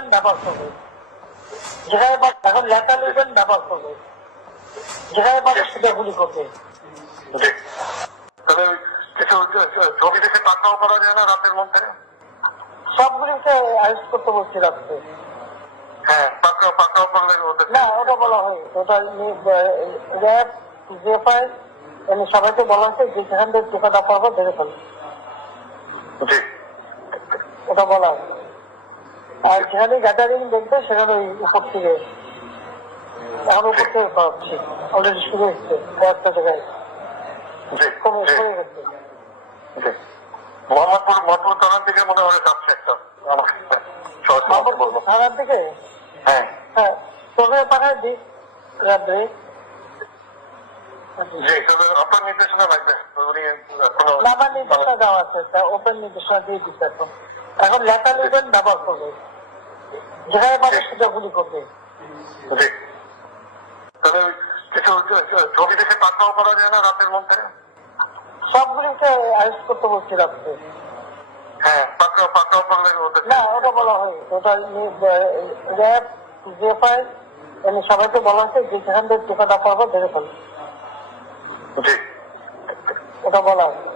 নেবেন ব্যবহার করবে। যেখানে এখন লেখা নেবেন ব্যবহার করবে। যেখানে পাবে সেটা গুলি করবে। জি তাহলে ওই কিছু ছবি দেখে টাকাও করা যায় না রাতের মধ্যে? সবগুলিকে আয়োজন করতে বলছি রাখতে হ্যাঁ পাকড়াও পাকড়াও করলে না ওটা বলা হয়েছে ওটা র্যাব জেফআই এমনি সবাইকে বলা হয়েছে যে যেখান থেকে টিকাটা পাবো ধরে ফেলবে ওটা বলা হয়েছে আর যেখানে গ্যাদারিং দেখবে সেখানে ওই উপর থেকে এখন উপর থেকে করাচ্ছি অলরেডি শুরু হচ্ছে কয়েকটা জায়গায়। কমে কমে গেছে। মোহাম্মদপুর মোহাম্মদপুর থানার দিকে মনে হয় যাচ্ছে একটা। সহজ মতো বলব। থানার দিকে? হ্যাঁ। হ্যাঁ তোকে পাঠায় দিই রাত্রে। তবে আপনার নির্দেশনা লাগবে। উনি নির্দেশনা দেওয়া আছে ওপেন নির্দেশনা দিয়ে দিচ্ছে এখন এখন লেখা নেবেন ব্যবহার করবে। যেখানে পাবে সেটা করবে। জি। কিছু ছবি দেখে টাকাও করা যায় না রাতের মধ্যে? সবগুলিকে আয়োজন করতে বলছি রাখতে হ্যাঁ পাকড়াও পাকড়াও করলে না ওটা বলা হয়েছে ওটা র্যাব জেফআই এমনি সবাইকে বলা হয়েছে যে যেখান থেকে টিকাটা পাবো ধরে ফেলবে ওটা বলা হয়েছে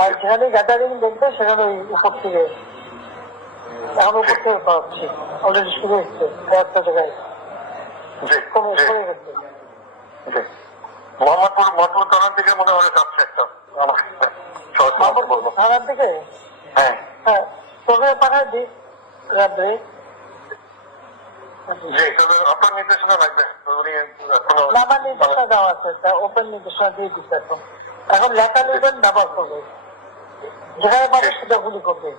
আর যেখানে গ্যাদারিং দেখবে সেখানে ওই উপর থেকে এখন উপর থেকে করাচ্ছি অলরেডি শুরু হচ্ছে কয়েকটা জায়গায়। কমে কমে গেছে। মোহাম্মদপুর মোহাম্মদপুর থানার দিকে মনে হয় যাচ্ছে একটা আমার থানার দিকে? হ্যাঁ। হ্যাঁ দিই রাত্রে। আপনার নির্দেশনা লাগবে। নামার নির্দেশনা দেওয়া আছে। ওপেন নির্দেশনা দিয়ে দিচ্ছে এখন। এখন লেখা নেবেন ব্যবহার করবে যেখানে পাবে সেটা গুলি করবে।